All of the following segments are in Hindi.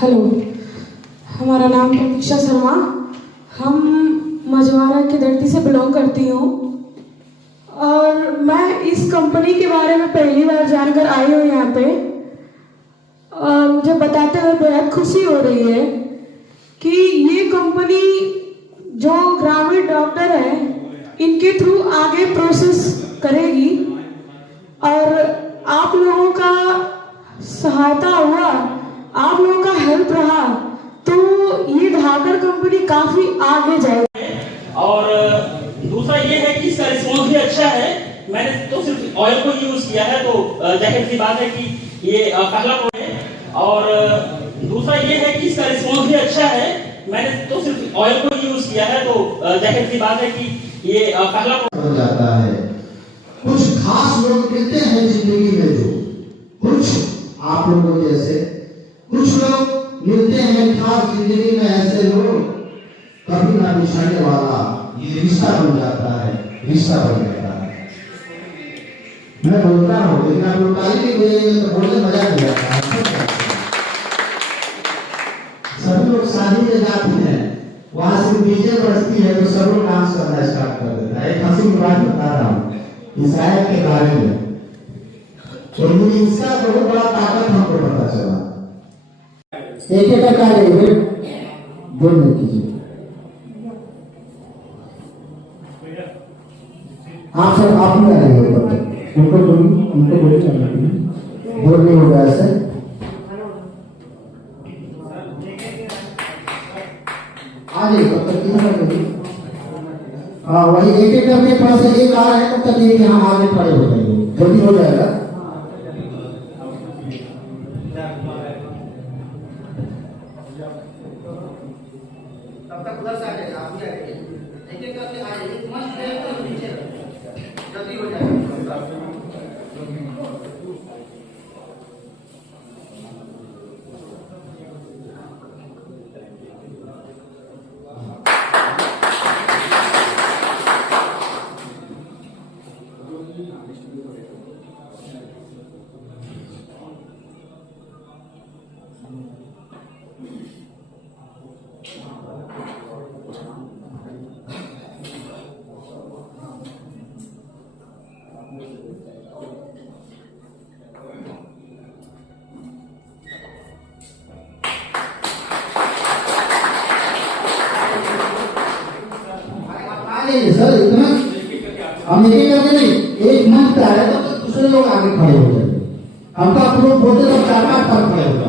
हेलो, हमारा नाम प्रतीक्षा शर्मा। हम मझवारा की धरती से बिलोंग करती हूँ और मैं इस कंपनी के बारे में पहली बार जानकर आई हूँ यहाँ पे। और मुझे बताते हुए बेहद खुशी हो रही है कि ये कंपनी जो ग्रामीण डॉक्टर हैं इनके थ्रू आगे प्रोसेस करेगी और आप लोगों का सहायता हुआ, आप लोगों का हेल्प रहा तो ये धाकर कंपनी काफी आगे जाएगी। और दूसरा ये है कि इसका रिस्पॉन्स भी अच्छा है। मैंने तो सिर्फ ऑयल को यूज किया है, तो जाहिर सी बात है कि ये पहला है। और दूसरा ये है कि इसका रिस्पॉन्स भी अच्छा है। मैंने तो सिर्फ ऑयल को यूज किया है, तो जाहिर सी बात है कि ये पहला हो जाता है। कुछ खास लोग मिलते हैं जिंदगी में, जो कुछ आप लोगों जैसे कुछ लोग मिलते हैं खास जिंदगी में, ऐसे लोग कभी ना बिछड़ने वाला ये रिश्ता बन जाता है, रिश्ता बन जाता है। मैं बोलता हूँ लेकिन आप लोग ताली नहीं बजाएंगे तो बोलने मजा नहीं आता है। सभी लोग शादी में जाते हैं, वहां से डीजे बजती है तो सब लोग डांस करना स्टार्ट कर देता है। एक हंसी की बात बता रहा हूँ इस आयत के बारे में, तो इसका बहुत बड़ा ताकत हमको पता चला। एक एक करके आ जाइए, बोलने कीजिए। आप सब आप ही आ रही हो, उनको बोलने हो गया ऐसे। आ जाइए तब तक कितना करिए। हाँ वही एक एक करके पास एक आ रहा है तब तक एक यहाँ आगे खड़े हो जाएंगे, जल्दी हो जाएगा। तब तक उधर से आ जाएगा, आप भी आ जाइए, एक एक करके आ जाइए, मस्त है तो नीचे जल्दी हो जाएगा। सर इतना हम एक एक करके नहीं, एक मंच पे आ रहे तो दूसरे लोग आगे खड़े हो जाए। हम तो आप लोग बोलते तो चार पांच पर खड़े हो जाए।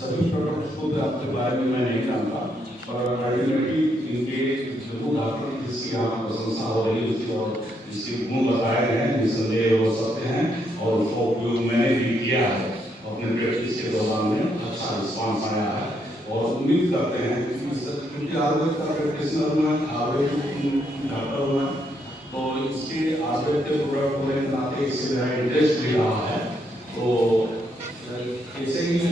सभी प्रोडक्ट्स को आपके बारे में मैं नहीं जानता, पर इनके जो डॉक्टर जिसकी यहाँ प्रशंसा हो रही है उसकी और जिसके गुण बताए गए हैं निसंदेह हो सकते हैं और उसका उपयोग मैंने भी किया है अपने प्रैक्टिस के दौरान में। अच्छा रिस्पॉन्स आया है और उम्मीद करते हैं क्योंकि आयुर्वेद का प्रैक्टिशनर में आयुर्वेद डॉक्टर में, तो इसके आयुर्वेद के प्रोडक्ट होने के नाते इससे मेरा इंटरेस्ट भी रहा है। तो ऐसे ही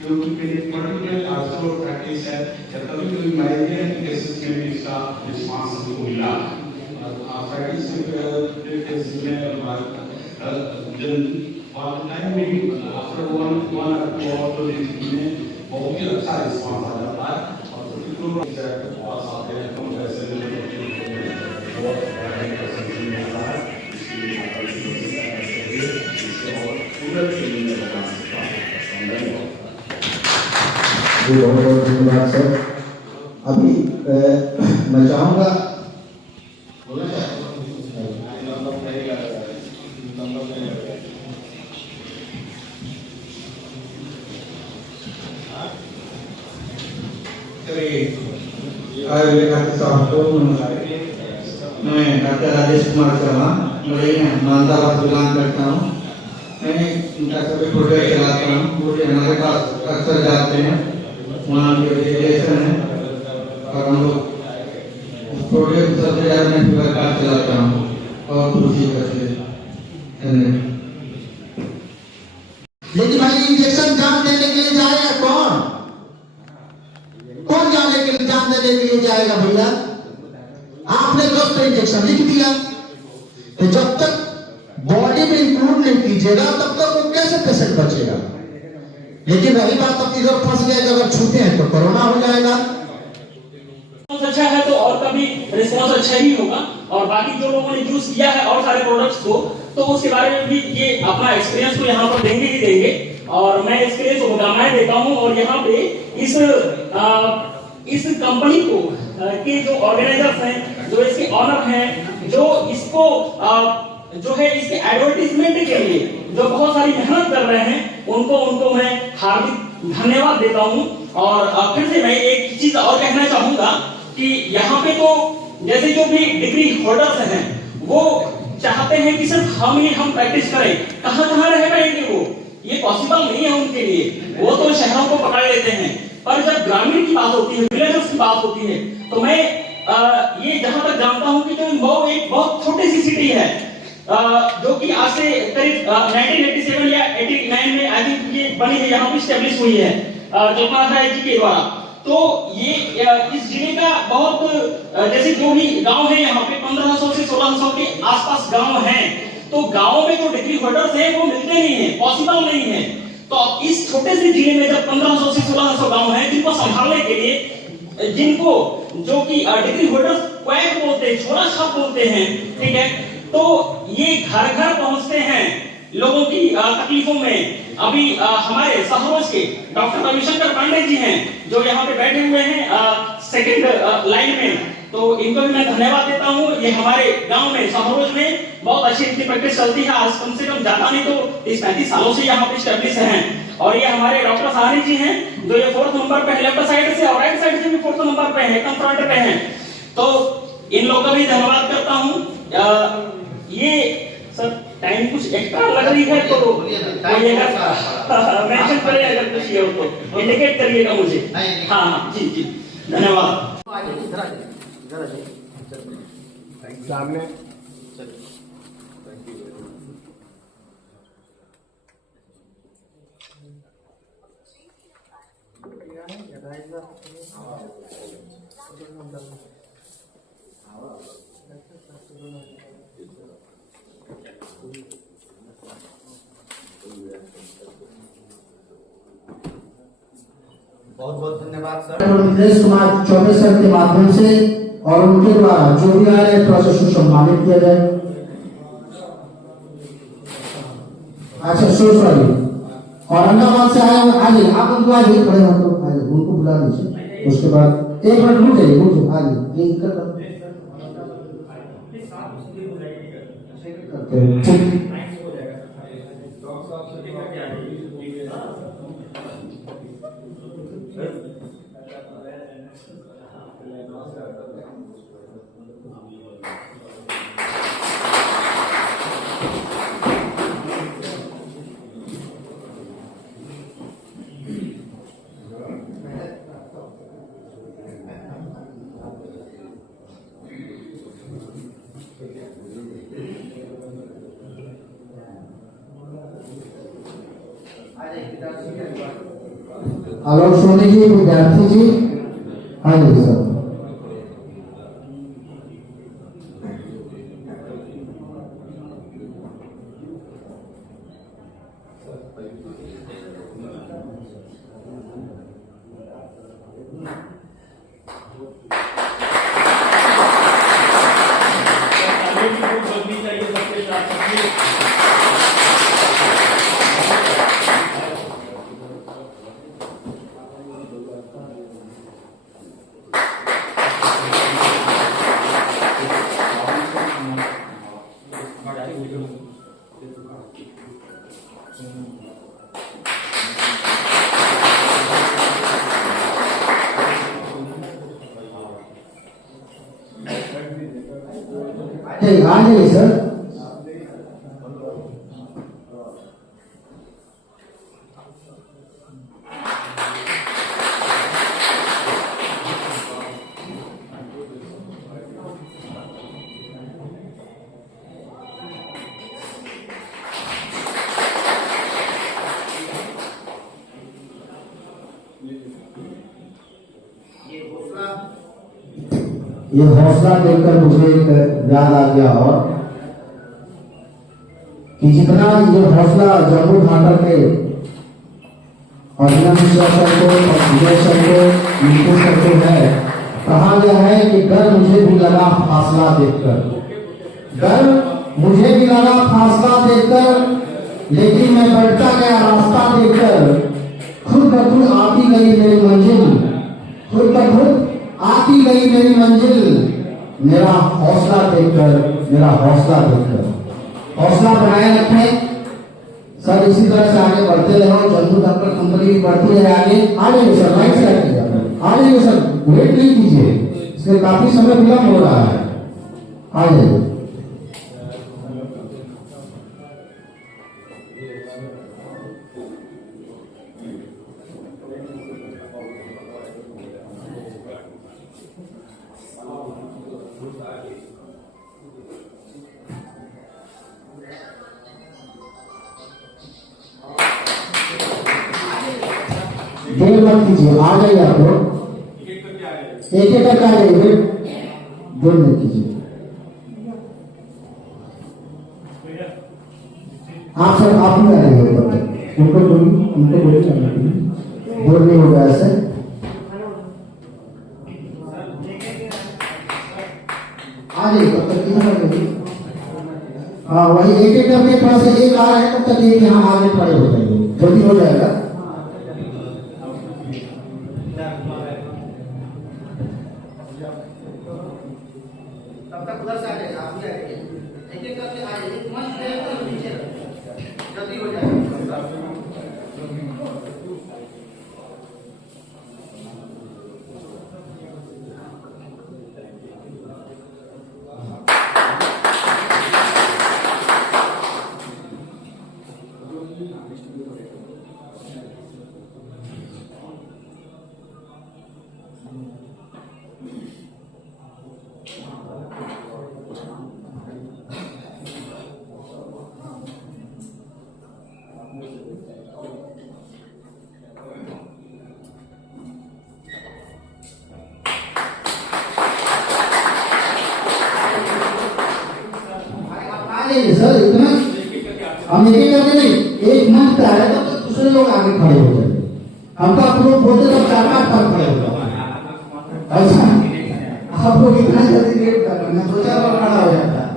क्योंकि पर्टिकुलर आजकल प्रैक्टिस है या कभी मैरिज केसेस में भी इसका रिस्पॉन्स हमको मिला। प्रैक्टिस में आफ्टर वन और टू आवर में बहुत ही अच्छा रिस्पॉन्स आ जाता है और पास आते हैं कम पैसे बहुत बहुत धन्यवाद सर। अभी मैं चाहूँगा मैं डॉक्टर राजेश कुमार शर्मा मालदा बिलोंग करता हूँ। मैं इनका सभी प्रोजेक्ट चलाता हूँ। हमारे पास अक्सर जाते हैं, वहाँ के रिलेशन है और हम लोग प्रोजेक्ट सबसे ज़्यादा मैं फीवर कार्ड चलाता हूँ और खुशी करते हैं। लेकिन भाई इंजेक्शन जान देने के लिए जाएगा कौन? कौन जाने के लिए जान देने के लिए जाएगा भैया? आपने दोस्त इंजेक्शन लिख दिया, तो जब तक बॉडी में इंक्लूड नहीं कीजिएगा तब तक वो कैसे पेशेंट बचेगा। लेकिन रही बात अब इधर फंस गए अगर छूटे हैं तो कोरोना हो जाएगा। अच्छा है तो और का भी रिस्पॉन्स अच्छा ही होगा। और बाकी जो लोगों ने यूज किया है और सारे प्रोडक्ट्स को तो उसके बारे में भी ये अपना एक्सपीरियंस तो यहाँ पर देंगे ही देंगे। और मैं एक्सपीरियंस बताना देता हूँ। और यहाँ पे इस कंपनी को के जो ऑर्गेनाइजर्स हैं, जो इसके ऑनर हैं, जो इसको जो है इसके एडवर्टीजमेंट के लिए जो बहुत सारी मेहनत कर रहे हैं, उनको मैं हार्दिक धन्यवाद देता हूं। और फिर से मैं एक चीज और कहना चाहूंगा कि यहाँ पे तो जैसे जो भी डिग्री होल्डर्स हैं वो चाहते हैं कि सिर्फ हम प्रैक्टिस करें। कहां रह पाएंगे वो, ये पॉसिबल नहीं है उनके लिए। वो तो शहरों को पकड़ लेते हैं। पर जब ग्रामीण की बात होती है, विलेजर्स की बात होती है, तो मैं ये जहां तक जानता हूं कि जो मऊ एक बहुत छोटी सी सिटी है जो कि आज से करीब 1987 या 89 में आई थिंक ये बनी है, यहाँ पे एस्टेब्लिश हुई है जलपनाथा जी के द्वारा। तो ये इस जिले का बहुत जैसे जो भी गांव है यहाँ पे 1500 से 1600 के आसपास गांव हैं। तो गांव में जो डिग्री होल्डर्स हैं वो मिलते नहीं है, पॉसिबल नहीं है। तो इस छोटे से जिले में जब 1500 से 1600 गांव हैं जिनको संभालने के लिए, जिनको जो कि डिग्री होल्डर्स क्वैक बोलते हैं, छोरा छाप बोलते हैं, ठीक है, तो ये घर घर पहुंचते हैं लोगों की तकलीफों में। अभी हमारे सहरोज के डॉक्टर रविशंकर पांडे जी हैं जो यहाँ पे बैठे हुए हैं सेकंड लाइन में, तो इनको भी मैं धन्यवाद देता हूँ। ये हमारे गांव में सहरोज में बहुत अच्छी इनकी प्रैक्टिस चलती है। आज कम से कम ज्यादा नहीं तो 30-35 सालों से यहाँ पे एस्टेब्लिश हैं। और ये हमारे डॉक्टर सहानी जी हैं जो ये 4th नंबर पे है, लेफ्ट साइड से और राइट साइड से भी 4th नंबर पे है, एकदम फ्रंट पे हैं। तो इन लोगों का भी धन्यवाद करता हूँ। ये सर टाइम कुछ एक्स्ट्रा लग रही है तो बोलिएगा, मेंशन करें अगर कुछ ये हो तो इंडिकेट करिएगा मुझे। हाँ जी जी धन्यवाद। सामने बहुत बहुत धन्यवाद सर। मिथिलेश कुमार चौबे सर के माध्यम से और उनके द्वारा जो भी आ रहे थोड़ा सा सुसम्मानित किया जाए। अच्छा सॉरी, औरंगाबाद से आए आइए, आप उनको आइए, खड़े हो तो आइए, उनको बुला लीजिए। उसके बाद 1 मिनट रुक जाइए, आइए ठीक। आलोक सोनी जी, विद्यार्थी जी, हाँ जी सर। हाँ जी सर। ये हौसला देखकर मुझे एक याद आ गया। और कि जितना ये हौसला जम्मू घाटा के अभिनंदन सर को और विजय सर को नीतू सर को है, कहा गया है कि डर मुझे भी लगा फासला देखकर, डर मुझे भी लगा फासला देखकर, लेकिन मैं बढ़ता गया रास्ता देखकर, खुद ब खुद आती गई मेरी मंजिल, खुद ब खुद आती गई मेरी मंजिल, मेरा हौसला देखकर, मेरा हौसला देखकर। हौसला बनाए रखें सर, इसी तरह से आगे बढ़ते रहो, जम्मू डॉक्टर कंपनी बढ़ती है आगे। आ जाइए सर, लाइन से आ जाइए सर, वेट नहीं कीजिए, इसमें काफी समय विलम्ब हो रहा है, आ जाइए। देर मत कीजिए, आ जाइए आप लोग, एक एक करके आ जाइए, देर मत कीजिए। आप सर आप ही आ जाइए, उनको बोलिए बोल नहीं होगा ऐसे। आ जाइए तब तक कितना करेंगे, हाँ वही एक एक करके थोड़ा सा एक आ रहा है तब तक एक यहाँ आगे खड़े हो जाएंगे, जल्दी हो जाएगा। तब तक उधर से आ जाएगा, आप भी आ जाइए, एक एक करके आ जाइए, मंच पे एकदम नीचे जल्दी हो जाएगा। सर इतना हम एक एक करके नहीं, एक मंच पे आ रहे तब तक दूसरे लोग आगे खड़े हो जाएंगे, हम तो आप लोग बोलते तब 4-5 पर खड़े हो जाओ, ऐसा आप लोग इतना जल्दी लेट कर रहे हैं, 2-4 बार खड़ा हो जाता है।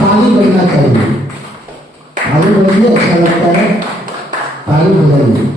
ताली बजना चाहिए, ताली बजिए, अच्छा लगता है, ताली बजाइए।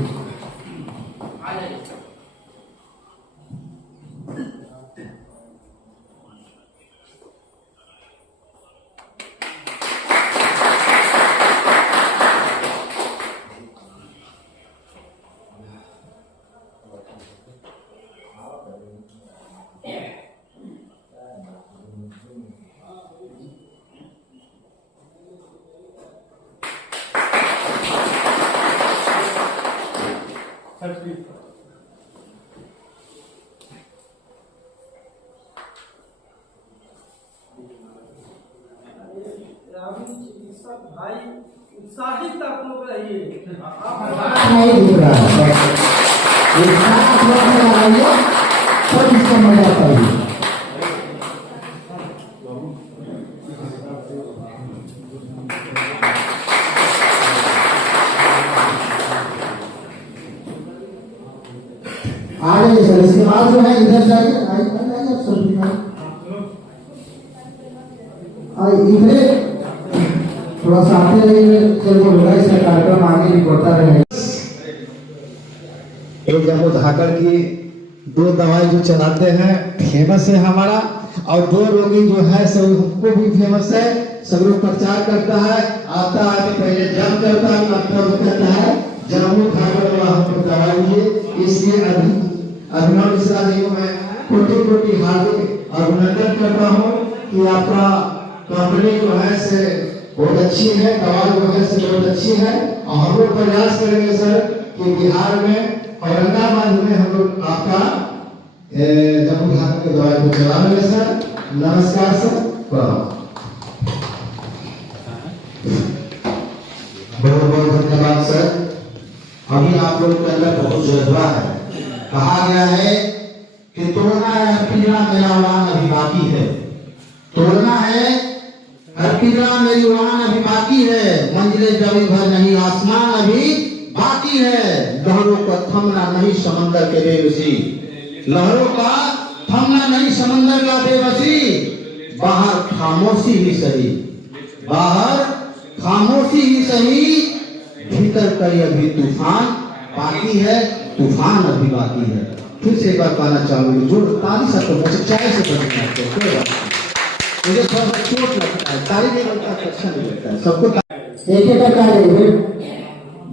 भाई उत्साहित आप लोग रहिए, नहीं दिख रहा है, सब इसका मजा पाइए। आ रही है सर, इसके बाद जो है इधर जाइए, इधर थोड़ा सा आते रहिए, चलिए होगा इसका कार्यक्रम आगे भी बढ़ता रहेगा। एक जम्मू धाकड़ की 2 दवाई जो चलाते हैं फेमस है हमारा, और 2 रोगी जो है सब हमको भी फेमस है, सब लोग प्रचार करता है, आता है पहले जम करता है, मतलब कहता है जम्मू धाकड़ वाला हमको दवाई दिए। इसलिए अभिनव मिश्रा जी को मैं कोटि हार्दिक अभिनंदन करता हूँ कि आपका कंपनी जो है से बहुत अच्छी है, दवा जो है से बहुत अच्छी है, और हम लोग प्रयास करेंगे सर कि बिहार में औरंगाबाद में हम लोग आपका जम्मू घाट के दवाई को चला लेंगे सर। नमस्कार सर, प्रणाम, बहुत बहुत धन्यवाद सर। अभी अभी आप लोग के अंदर बहुत जज्बा है। कहा गया है कि तोड़ना है हर पिंजरा मेरा उड़ान अभी बाकी है, तोड़ना है हर पिंजरा मेरी उड़ान अभी बाकी है, मंजिलें जमी भर नहीं आसमान अभी बाकी है, लहरों का थमना नहीं समंदर के बेबसी, लहरों का थमना नहीं समंदर का बेबसी, बाहर खामोशी ही सही, बाहर खामोशी ही सही, भीतर कई अभी तूफान बाकी है, तूफान अभी बाकी है। फिर से एक बार कहना चाहूंगी, जो ताली सबको मुझे चाय से बचना चाहिए, मुझे थोड़ा सा चोट लगता है, ताली नहीं लगता है, अच्छा नहीं लगता है सबको। एक एक करके आ जाइए,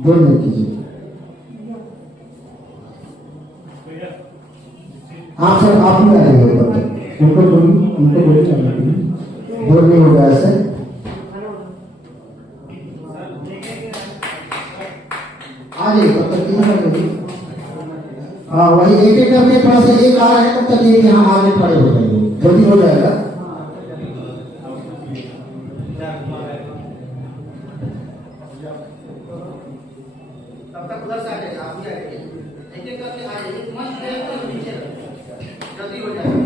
बोलने कीजिए। आप सब आप ही आ रही है, उनको बोल नहीं होगा ऐसे। आ जाइए तब तक कितना करेंगे। हाँ वही एक एक करके थोड़ा सा एक आ रहा है तब तक एक यहाँ आगे खड़े हो जाएंगे, जल्दी हो जाएगा। तब तक उधर से आ जाइए, आप भी आ जाइए, एक एक करके आ जाइए, जल्दी हो जाएगा।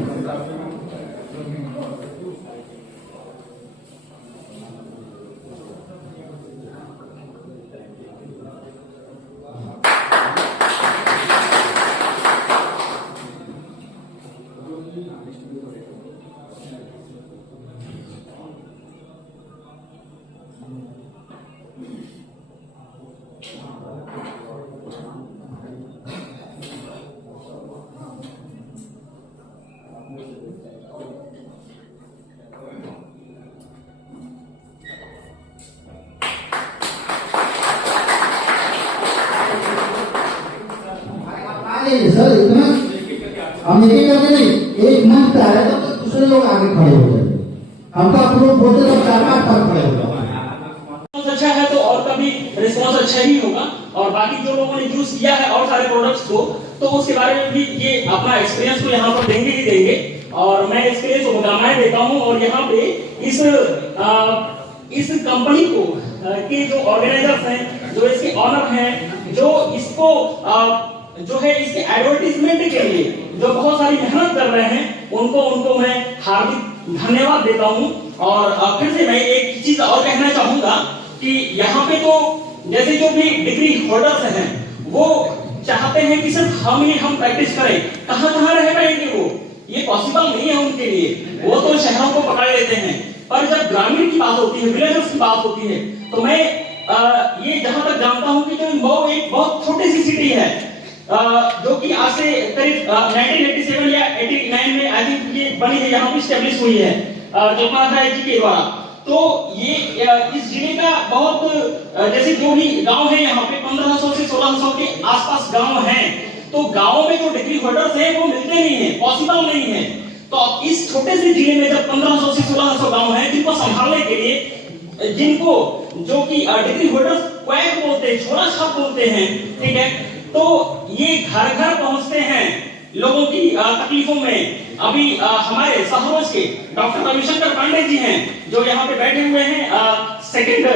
सर इतना हम एक करके नहीं, एक मंच पे आ रहे तो दूसरे लोग आगे खड़े हो जाएंगे, हमको आप लोग बोलते तो 4-5 पर खड़े हो जाएंगे। अच्छा है तो और का भी रिस्पॉन्स अच्छा ही होगा, और बाकी जो लोगों ने यूज किया है और सारे प्रोडक्ट्स को, तो उसके बारे में भी ये अपना एक्सपीरियंस तो यहाँ पर देंगे ही देंगे, और मैं एक्सपीरियंस को मुकामाएं देता हूँ। और यहाँ पे इस कंपनी को के जो ऑर्गेनाइजर्स हैं, जो इसके ऑनर हैं, जो इसको जो है इसके एडवर्टीजमेंट के लिए जो बहुत सारी मेहनत कर रहे हैं, उनको मैं हार्दिक धन्यवाद देता हूं। और फिर से मैं एक चीज और कहना चाहूंगा कि यहाँ पे तो जैसे जो भी डिग्री होल्डर्स हैं, वो चाहते हैं कि सिर्फ हम प्रैक्टिस करें, कहां रह पाएंगे वो, ये पॉसिबल नहीं है उनके लिए, वो तो शहरों को पकड़ लेते हैं। पर जब ग्रामीण की बात होती है, विलेजर्स की बात होती है, तो मैं ये जहां तक जानता हूं कि जो मऊ एक बहुत छोटी सी सिटी है, जो कि आज से करीब 1987 या 89 में आई थिंक ये बनी है, यहाँ पे स्टैब्लिश हुई है कल्पना जी के द्वारा। तो ये इस जिले का बहुत जैसे जो भी गांव है यहाँ पे 1500 से 1600 के आसपास गांव हैं, तो गांव में जो डिग्री होल्डर्स हैं वो मिलते नहीं है, पॉसिबल नहीं है। तो इस छोटे से जिले में जब 1500 से 1600 गांव हैं, जिनको संभालने के लिए, जिनको जो कि डिग्री होल्डर्स क्वैक बोलते हैं, छोरा छाप बोलते हैं, ठीक है, तो ये घर घर पहुंचते हैं लोगों की तकलीफों में। अभी हमारे सहरोज के डॉक्टर रविशंकर पांडे जी हैं, जो यहाँ पे बैठे हुए हैं, सेकंड